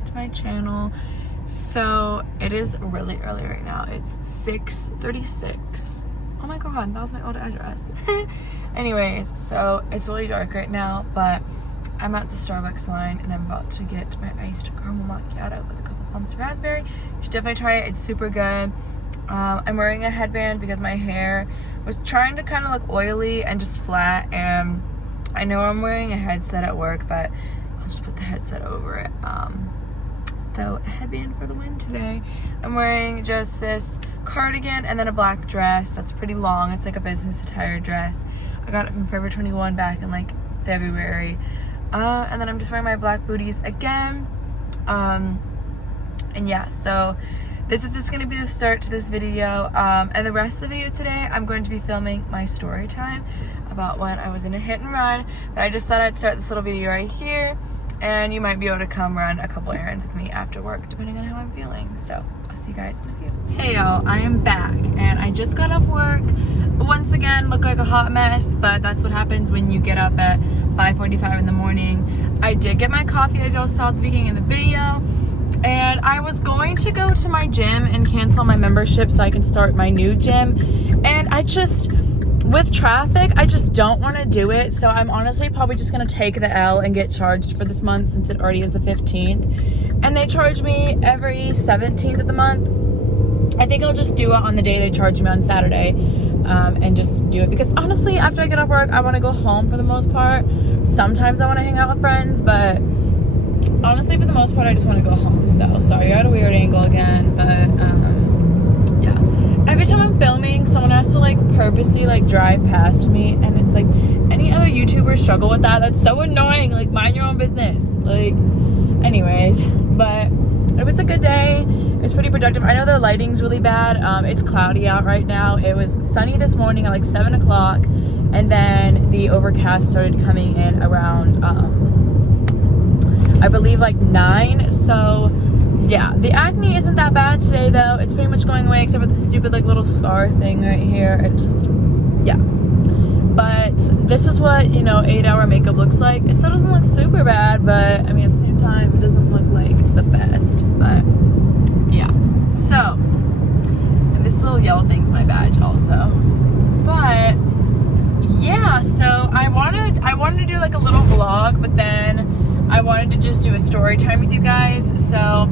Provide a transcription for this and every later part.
back to my channel. So it is really early right now. It's 6:36. Oh my god, that was my old address. Anyways, so it's really dark right now, but I'm at the Starbucks line and I'm about to get my iced caramel macchiato with a couple pumps of raspberry. You should definitely try it. It's super good. I'm wearing a headband because my hair was trying to kind of look oily and just flat, and I know I'm wearing a headset at work, but I'll just put the headset over it. So a headband for the win today. I'm wearing just this cardigan and then a black dress that's pretty long. It's like a business attire dress. I got it from Forever 21 back in like February. And then I'm just wearing my black booties again. And yeah, so this is just going to be the start to this video. And the rest of the video today, I'm going to be filming my story time about when I was in a hit and run. But I just thought I'd start this little video right here, and you might be able to come run a couple errands with me after work, depending on how I'm feeling. So I'll see you guys in a few. Hey y'all, I am back, and I just got off work. Once again, look like a hot mess, but that's what happens when you get up at 5:45 in the morning. I did get my coffee, as y'all saw at the beginning of the video, and I was going to go to my gym and cancel my membership so I can start my new gym, and with traffic, I just don't want to do it. So I'm honestly probably just going to take the L and get charged for this month, since it already is the 15th. And they charge me every 17th of the month. I think I'll just do it on the day they charge me on Saturday, and just do it. Because honestly, after I get off work, I want to go home for the most part. Sometimes I want to hang out with friends, but honestly, for the most part, I just want to go home. So sorry, you're at a weird angle again, but yeah. Every time I'm filming, someone has to like purposely like drive past me, and it's like, any other YouTubers struggle with that? That's so annoying. Like, mind your own business. Like, anyways, but it was a good day. It was pretty productive. I know the lighting's really bad. It's cloudy out right now. It was sunny this morning at like 7 o'clock, and then the overcast started coming in around I believe like 9. So yeah, the acne isn't that bad today though. It's pretty much going away, except for the stupid like little scar thing right here. And just, yeah. But this is what, 8-hour makeup looks like. It still doesn't look super bad, but I mean, at the same time, it doesn't look like the best. But yeah. So, and this little yellow thing's my badge also. But yeah, so I wanted to do like a little vlog, but then I wanted to just do a story time with you guys. So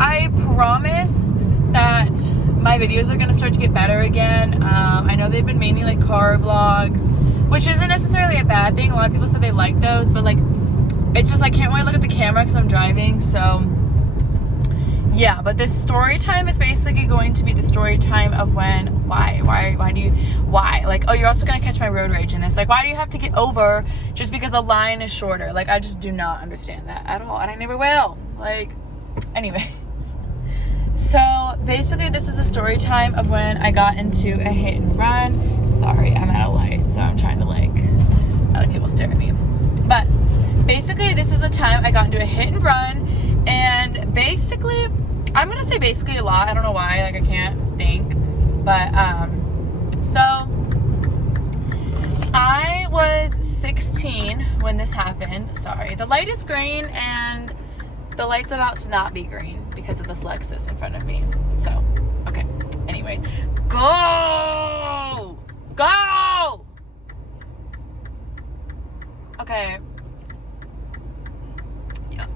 I promise that my videos are going to start to get better again. I know they've been mainly like car vlogs, which isn't necessarily a bad thing. A lot of people said they like those, but like, it's just I can't really look at the camera because I'm driving. So yeah, but this story time is basically going to be the story time of why like, oh, you're also gonna catch my road rage in this. Like, why do you have to get over just because the line is shorter? Like, I just do not understand that at all, and I never will. Like, anyways, so basically this is the story time of when I got into a hit and run. Sorry, I'm at a light, so I'm trying to like not let people stare at me. But basically this is the time I got into a hit and run, and basically I'm gonna say basically a lot. I don't know why, like I can't think, but so I was 16 when this happened. Sorry, the light is green and the light's about to not be green because of this Lexus in front of me. So, okay. Anyways, go! Okay. Yeah.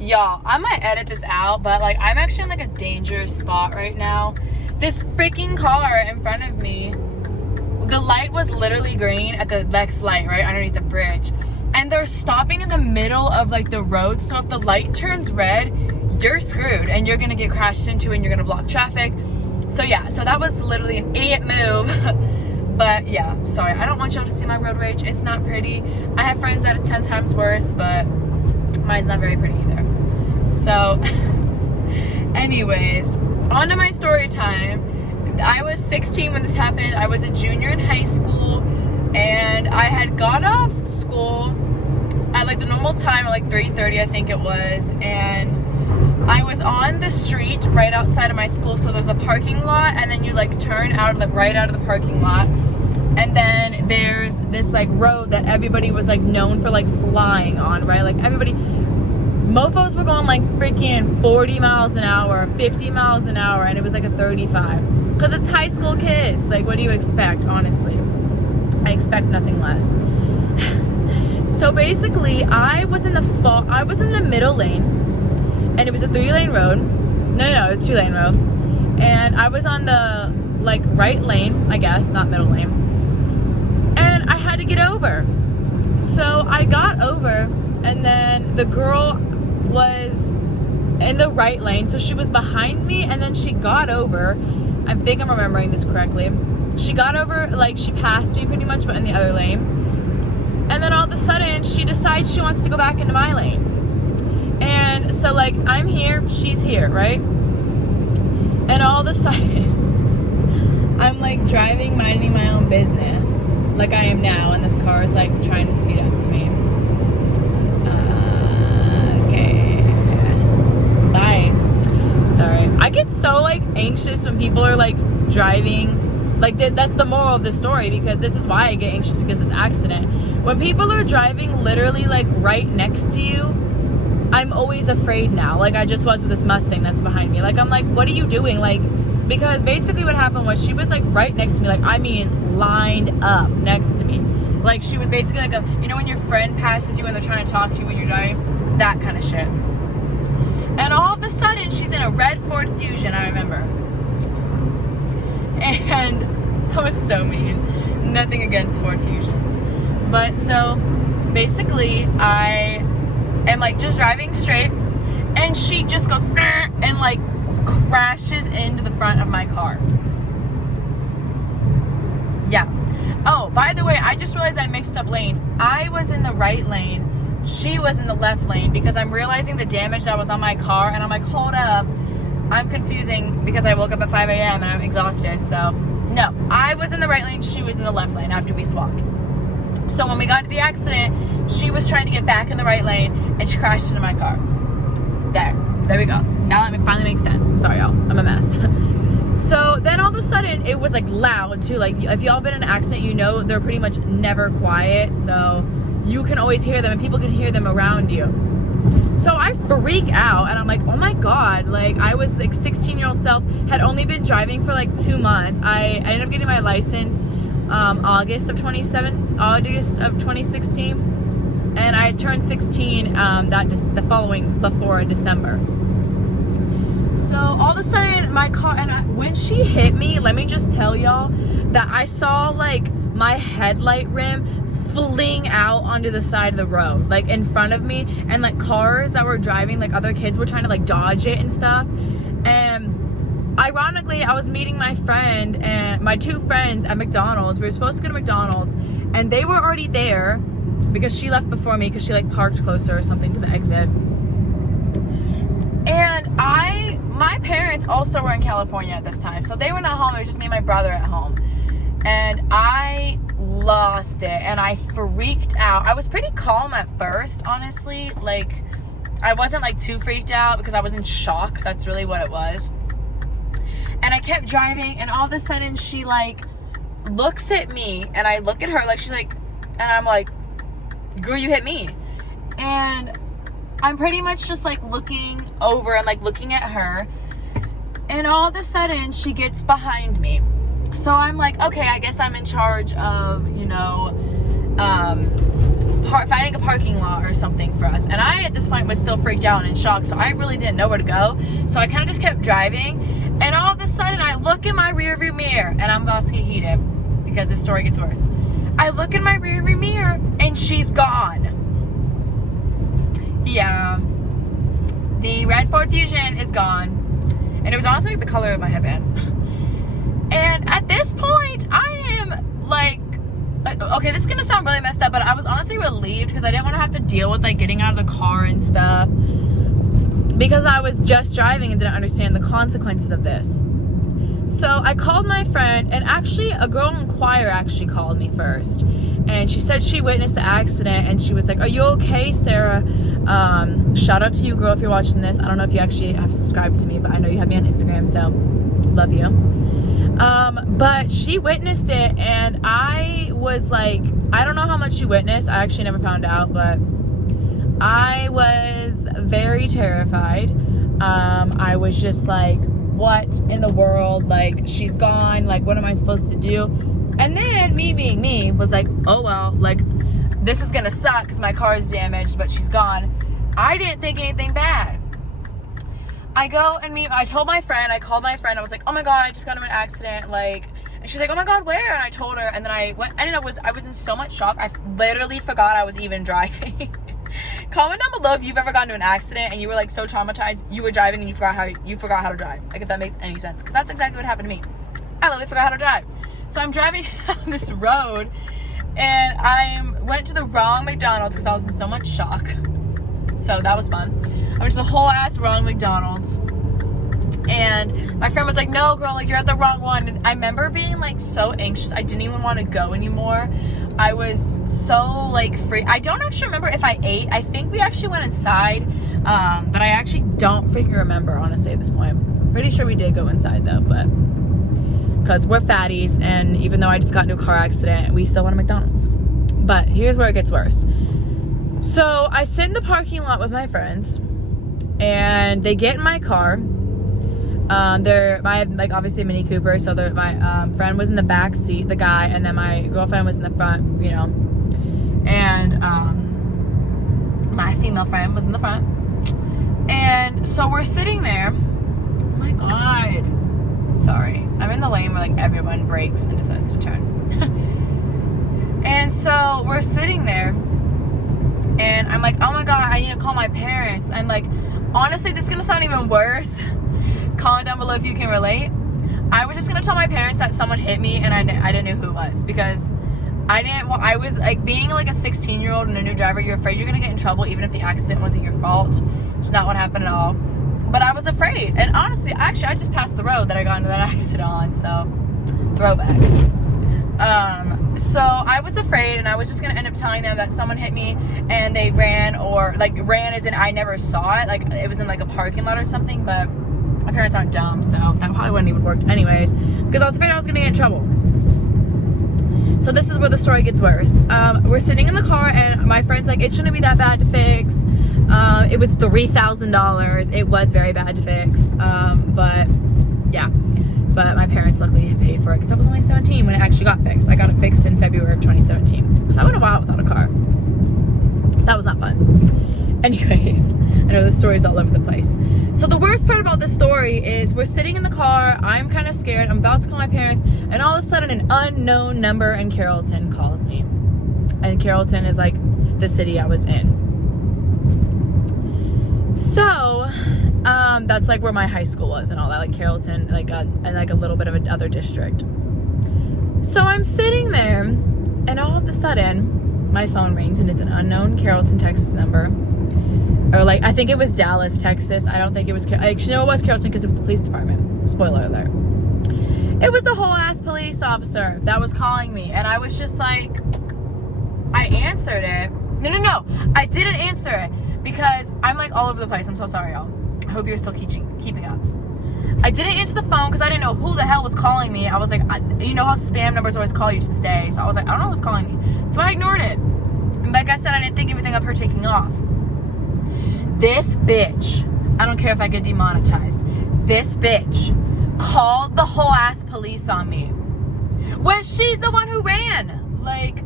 Y'all, I might edit this out, but like, I'm actually in like a dangerous spot right now. This freaking car in front of me, the light was literally green at the next light, right underneath the bridge, and they're stopping in the middle of like the road. So if the light turns red, you're screwed and you're gonna get crashed into and you're gonna block traffic. So yeah, so that was literally an idiot move. But yeah, sorry, I don't want y'all to see my road rage. It's not pretty. I have friends that it's 10 times worse, but mine's not very pretty either. So anyways, on to my story time. I was 16 when this happened. I was a junior in high school, and I had got off school at like the normal time at like 3:30, I think it was, and I was on the street right outside of my school. So there's a parking lot, and then you like turn out right out of the parking lot, and then there's this like road that everybody was like known for like flying on, right? Like everybody mofos were going like freaking 40 miles an hour, 50 miles an hour, and it was like a 35. Because it's high school kids. Like, what do you expect, honestly? I expect nothing less. So basically, I was in the middle lane, and it was a 3-lane road. No, it was 2-lane road. And I was on the, like, right lane, I guess, not middle lane. And I had to get over. So I got over, and then the girl was in the right lane, so she was behind me, and then she got over. I think I'm remembering this correctly. She got over, like, she passed me pretty much, but in the other lane. And then all of a sudden, she decides she wants to go back into my lane. And so, like, I'm here, she's here, right? And all of a sudden, I'm, like, driving, minding my own business, like I am now, and this car is, like, trying to speed up to me. Okay. Bye. Sorry. I get so, like, anxious when people are, like, driving. Like, that's the moral of the story, because this is why I get anxious, because of this accident. When people are driving literally, like, right next to you, I'm always afraid now. Like, I just was with this Mustang that's behind me. Like, I'm like, what are you doing? Like, because basically what happened was she was, like, right next to me. Like, I mean, lined up next to me. Like, she was basically like a, you know when your friend passes you and they're trying to talk to you when you're driving? That kind of shit. And all of a sudden, she's in a red Ford Fusion, I remember. And that was so mean. Nothing against Ford Fusions. But so, basically, I am, like, just driving straight, and she just goes, and, like, crashes into the front of my car. Yeah. Oh, by the way, I just realized I mixed up lanes. I was in the right lane. She was in the left lane, because I'm realizing the damage that was on my car, and I'm like, hold up. I'm confusing because I woke up at 5 a.m. and I'm exhausted. So, no. I was in the right lane. She was in the left lane after we swapped. So when we got to the accident, she was trying to get back in the right lane, and she crashed into my car. There we go. Now that finally makes sense. I'm sorry, y'all. I'm a mess. So then all of a sudden, it was, like, loud too. Like, if y'all been in an accident, you know they're pretty much never quiet. So you can always hear them, and people can hear them around you. So I freak out, and I'm like, oh my God. Like, I was, like, 16-year-old self, had only been driving for, like, 2 months. I ended up getting my license August of 2016, and I turned 16 the following before in December. So all of a sudden, my car, and when she hit me, let me just tell y'all that I saw, like, my headlight rim fling out onto the side of the road, like, in front of me, and, like, cars that were driving, like, other kids were trying to, like, dodge it and stuff. And ironically, I was meeting my friend and my 2 friends at McDonald's. We were supposed to go to McDonald's, and they were already there because she left before me, because she, like, parked closer or something to the exit. And my parents also were in California at this time, so they were not home. It was just me and my brother at home. And I lost it, and I freaked out. I was pretty calm at first, honestly. Like, I wasn't, like, too freaked out because I was in shock. That's really what it was. And I kept driving, and all of a sudden she, like, looks at me, and I look at her, like, she's like, and I'm like, girl, you hit me. And I'm pretty much just, like, looking over and, like, looking at her, and all of a sudden she gets behind me. So I'm like, okay, I guess I'm in charge of, you know, finding a parking lot or something for us. And I, at this point, was still freaked out and in shock, so I really didn't know where to go. So I kind of just kept driving, and all of a sudden, I look in my rearview mirror, and I'm about to get heated because this story gets worse. I look in my rearview mirror, and she's gone. Yeah. The red Ford Fusion is gone. And it was honestly, like, the color of my headband. And at this point, I am, like, okay, this is gonna sound really messed up, but I was honestly relieved because I didn't want to have to deal with, like, getting out of the car and stuff, because I was just driving and didn't understand the consequences of this. So I called my friend, and actually a girl in choir actually called me first, and she said she witnessed the accident, and she was like, are you okay, Sarah? Shout out to you, girl, if you're watching this. I don't know if you actually have subscribed to me, but I know you have me on Instagram, so love you. But she witnessed it, and I was like, I don't know how much she witnessed. I actually never found out, but I was very terrified. I was just like, what in the world? Like, she's gone. Like, what am I supposed to do? And then me being me was like, oh well, like, this is gonna suck because my car is damaged, but she's gone. I didn't think anything bad. I told my friend, I called my friend, I was like, oh my God, I just got into an accident, like, and she's like, oh my God, where? And I told her, and then I was in so much shock, I literally forgot I was even driving. Comment down below if you've ever gotten into an accident and you were like so traumatized, you were driving and you forgot how to drive. Like, if that makes any sense, because that's exactly what happened to me. I literally forgot how to drive. So I'm driving down this road, and I went to the wrong McDonald's because I was in so much shock. So that was fun. I went to the whole ass wrong McDonald's, and my friend was like, no girl, like, you're at the wrong one. And I remember being like so anxious, I didn't even want to go anymore. I was so like free. I don't actually remember if I ate. I think we actually went inside, but I actually don't freaking remember, honestly, at this point. Pretty sure we did go inside though, but because we're fatties, and even though I just got into a car accident, we still went to McDonald's. But here's where it gets worse. So I sit in the parking lot with my friends, and they get in my car. Obviously a Mini Cooper, so my friend was in the back seat, the guy, and then my girlfriend was in the front, you know, and my female friend was in the front. And so we're sitting there. Oh my God, sorry, I'm in the lane where like everyone brakes and decides to turn. And so we're sitting there, and I'm like, oh my God, I need to call my parents. I'm like, honestly, this is gonna sound even worse. Comment down below if you can relate. I was just gonna tell my parents that someone hit me, and I didn't know who it was, because I was like, being like a 16-year-old and a new driver, you're afraid you're gonna get in trouble even if the accident wasn't your fault. It's not what happened at all. But I was afraid, and honestly, actually, I just passed the road that I got into that accident on, so throwback. So I was afraid, and I was just gonna end up telling them that someone hit me and they ran, or like ran as in I never saw it, like it was in like a parking lot or something. But my parents aren't dumb, so that probably wouldn't even work anyways, because I was afraid I was gonna get in trouble. So this is where the story gets worse. We're sitting in the car, and my friend's like, it shouldn't be that bad to fix. It was $3,000. It was very bad to fix. But yeah. But my parents luckily paid for it, because I was only 17 when it actually got fixed. I got it fixed in February of 2017. So I went a while without a car. That was not fun. Anyways, I know this story's all over the place. So the worst part about this story is we're sitting in the car. I'm kind of scared. I'm about to call my parents. And all of a sudden, an unknown number in Carrollton calls me. And Carrollton is like the city I was in. So that's like where my high school was and all that, like Carrollton, and like a little bit of another district. So I'm sitting there, and all of a sudden my phone rings, and it's an unknown Carrollton, Texas number, or like I think it was Dallas, Texas. I don't think it was. Actually, no, it was Carrollton, because it was the police department. Spoiler alert. It was the whole ass police officer that was calling me, and I was just like, I answered it. No, I didn't answer it. Because I'm like all over the place. I'm so sorry, y'all. I hope you're still keeping up. I didn't answer the phone because I didn't know who the hell was calling me. I was like, you know how spam numbers always call you to this day. So I was like, I don't know who's calling me. So I ignored it. And like I said, I didn't think anything of her taking off. This bitch, I don't care if I get demonetized, this bitch called the whole ass police on me when she's the one who ran. Like,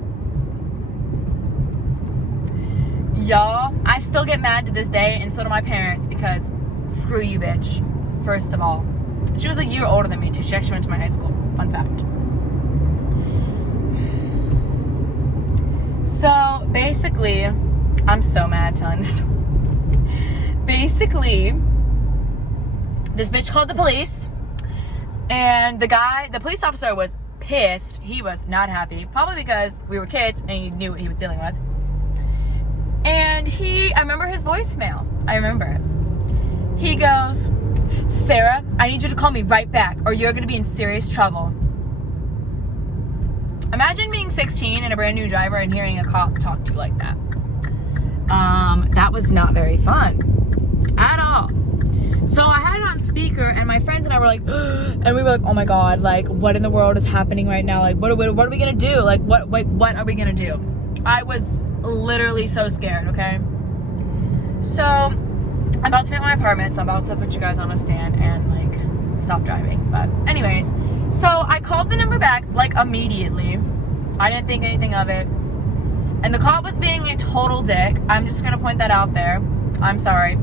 y'all, I still get mad to this day, and so do my parents, because screw you, bitch. First of all, she was a year older than me too. She actually went to my high school. Fun fact. So basically, I'm so mad telling this story. Basically, this bitch called the police, and the police officer was pissed. He was not happy, probably because we were kids and he knew what he was dealing with. And I remember his voicemail. I remember it. He goes, Sarah, I need you to call me right back, or you're going to be in serious trouble. Imagine being 16 and a brand new driver and hearing a cop talk to you like that. That was not very fun at all. So I had it on speaker, and my friends and I were like, and we were like, oh my God, like, what in the world is happening right now? Like, what are we going to do? Like, what are we going to do? I was literally so scared, okay? So I'm about to be at my apartment, so I'm about to put you guys on a stand and like stop driving. But anyways, so I called the number back like immediately. I didn't think anything of it. And the cop was being a total dick. I'm just gonna point that out there. I'm sorry.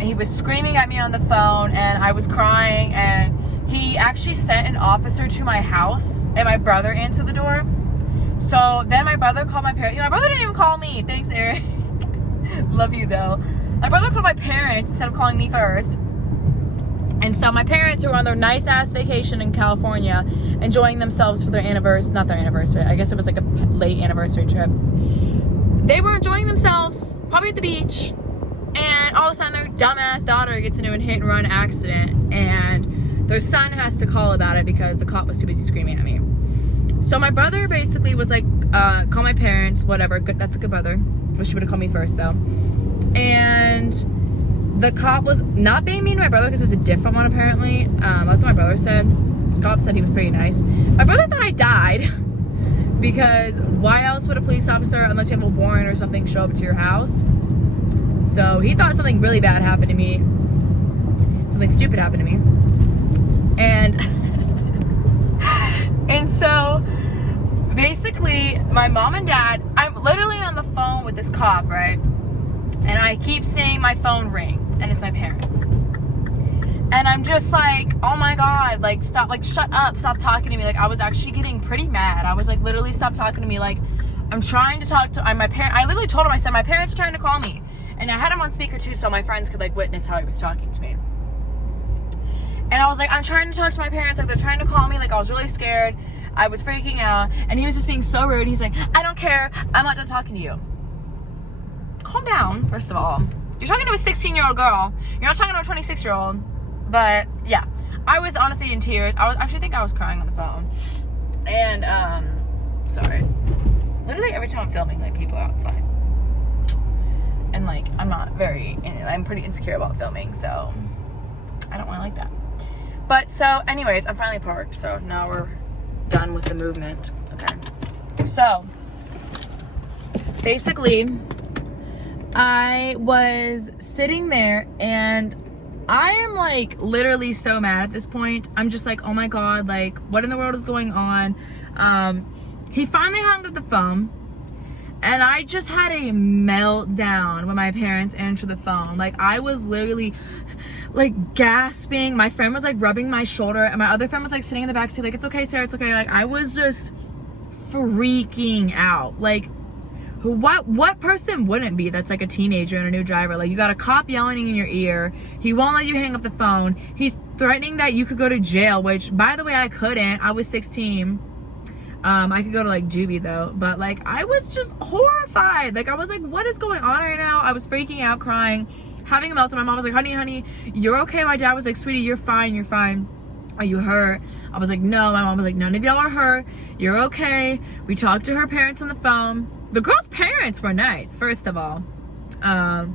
He was screaming at me on the phone and I was crying, and he actually sent an officer to my house and my brother answered the door. So then my brother called my parents. My brother didn't even call me. Thanks, Eric. Love you though. My brother called my parents instead of calling me first. And so my parents, who were on their nice ass vacation in California, enjoying themselves for their anniversary, not their anniversary, I guess it was like a late anniversary trip. They were enjoying themselves, probably at the beach, and all of a sudden their dumbass daughter gets into a hit and run accident, and their son has to call about it because the cop was too busy screaming at me. So my brother basically was like, call my parents, whatever, good, that's a good brother. Wish he would have called me first though. And the cop was not being mean to my brother because it was a different one apparently. That's what my brother said. The cop said he was pretty nice. My brother thought I died because why else would a police officer, unless you have a warrant or something, show up to your house? So he thought something really bad happened to me. Something stupid happened to me. And and so basically my mom and dad, I'm literally on the phone with this cop, right? And I keep seeing my phone ring, and it's my parents. And I'm just like, oh my God, like stop, like shut up, stop talking to me. Like I was actually getting pretty mad. I was like, literally stop talking to me. Like I'm trying to talk to my parent. I literally told him, I said, my parents are trying to call me. And I had him on speaker too, so my friends could like witness how he was talking to me. And I was like, I'm trying to talk to my parents, like they're trying to call me. Like I was really scared. I was freaking out. And he was just being so rude. He's like, I don't care. I'm not done talking to you. Calm down, first of all. You're talking to a 16-year-old girl. You're not talking to a 26-year-old. But yeah, I was honestly in tears. I actually think I was crying on the phone. And sorry. Literally every time I'm filming, like people are outside. And like I'm pretty insecure about filming, so I don't want to like that. But so anyways, I'm finally parked, so now we're done with the movement. Okay. So basically I was sitting there and I am like literally so mad at this point. I'm just like, oh my God, like what in the world is going on? He finally hung up the phone and I just had a meltdown when my parents answered the phone. Like I was literally like gasping. My friend was like rubbing my shoulder and my other friend was like sitting in the backseat like, it's okay, Sarah, it's okay. Like I was just freaking out. Like what person wouldn't be that's like a teenager and a new driver? Like you got a cop yelling in your ear. He won't let you hang up the phone. He's threatening that you could go to jail, which by the way, I couldn't. I was 16. I could go to like juvie though, but like I was just horrified. Like I was like, what is going on right now? I was freaking out, crying, having a meltdown. My mom was like, honey, you're okay. My dad was like, sweetie, you're fine. Are you hurt? I was like, no. My mom was like, none of y'all are hurt. You're okay. We talked to her parents on the phone. The girl's parents were nice, first of all. Not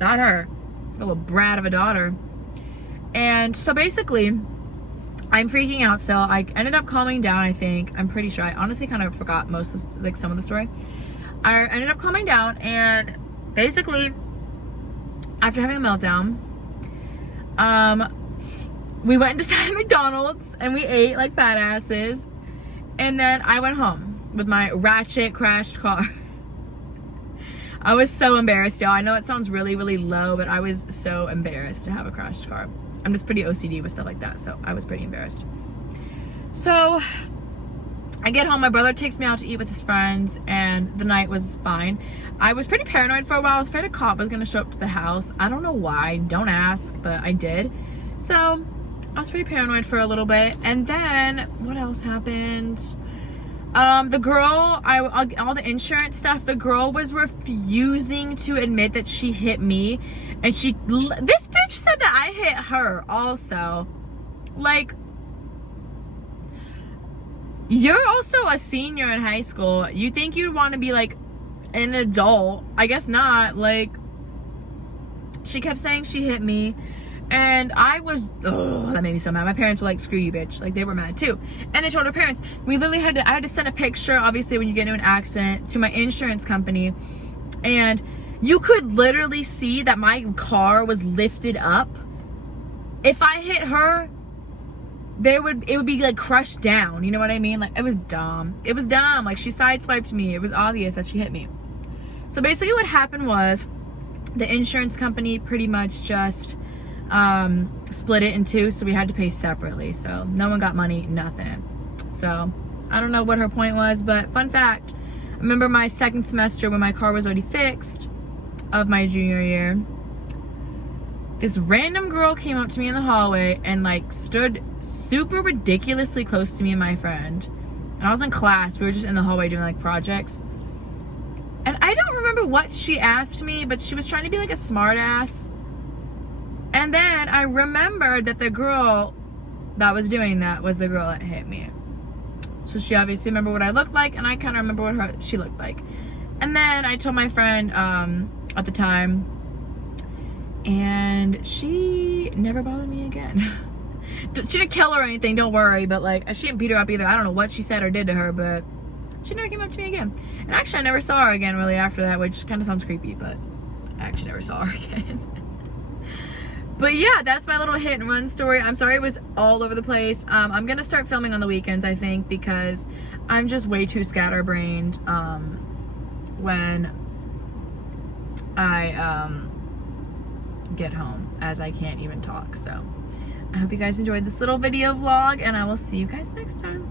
her. A little brat of a daughter. And so basically, I'm freaking out still. I ended up calming down, I think. I'm pretty sure. I honestly kind of forgot some of the story. I ended up calming down, and basically, after having a meltdown, we went inside McDonald's, and we ate like fat asses. And then I went home with my ratchet crashed car. I was so embarrassed, y'all. I know it sounds really, really low, but I was so embarrassed to have a crashed car. I'm just pretty OCD with stuff like that, so I was pretty embarrassed. So I get home, my brother takes me out to eat with his friends, and the night was fine. I was pretty paranoid for a while. I was afraid a cop was gonna show up to the house. I don't know why, don't ask, but I did. So I was pretty paranoid for a little bit. And then what else happened? The girl, all the insurance stuff, the girl was refusing to admit that she hit me. And this bitch said that I hit her also. Like, you're also a senior in high school. You think you'd want to be like an adult. I guess not. Like, she kept saying she hit me. And I was, that made me so mad. My parents were like, screw you, bitch. Like, they were mad too. And they told her parents. We literally I had to send a picture, obviously, when you get into an accident, to my insurance company. And You could literally see that my car was lifted up. If I hit her, it would be like crushed down. You know what I mean? Like, it was dumb. It was dumb. Like, she sideswiped me. It was obvious that she hit me. So basically what happened was the insurance company pretty much just split it in two, so we had to pay separately. So no one got money, nothing. So I don't know what her point was, but fun fact, I remember my second semester when my car was already fixed of my junior year, this random girl came up to me in the hallway and like stood super ridiculously close to me and my friend. And I was in class, we were just in the hallway doing like projects. And I don't remember what she asked me, but she was trying to be like a smart ass. And then I remembered that the girl that was doing that was the girl that hit me. So she obviously remembered what I looked like, and I kind of remember what she looked like. And then I told my friend at the time, and she never bothered me again. She didn't kill her or anything, don't worry, but like, she didn't beat her up either. I don't know what she said or did to her, but she never came up to me again. And actually, I never saw her again really after that, which kind of sounds creepy, but I actually never saw her again. But yeah, that's my little hit and run story. I'm sorry it was all over the place. I'm gonna start filming on the weekends, I think, because I'm just way too scatterbrained when I get home, as I can't even talk. So I hope you guys enjoyed this little video vlog, and I will see you guys next time.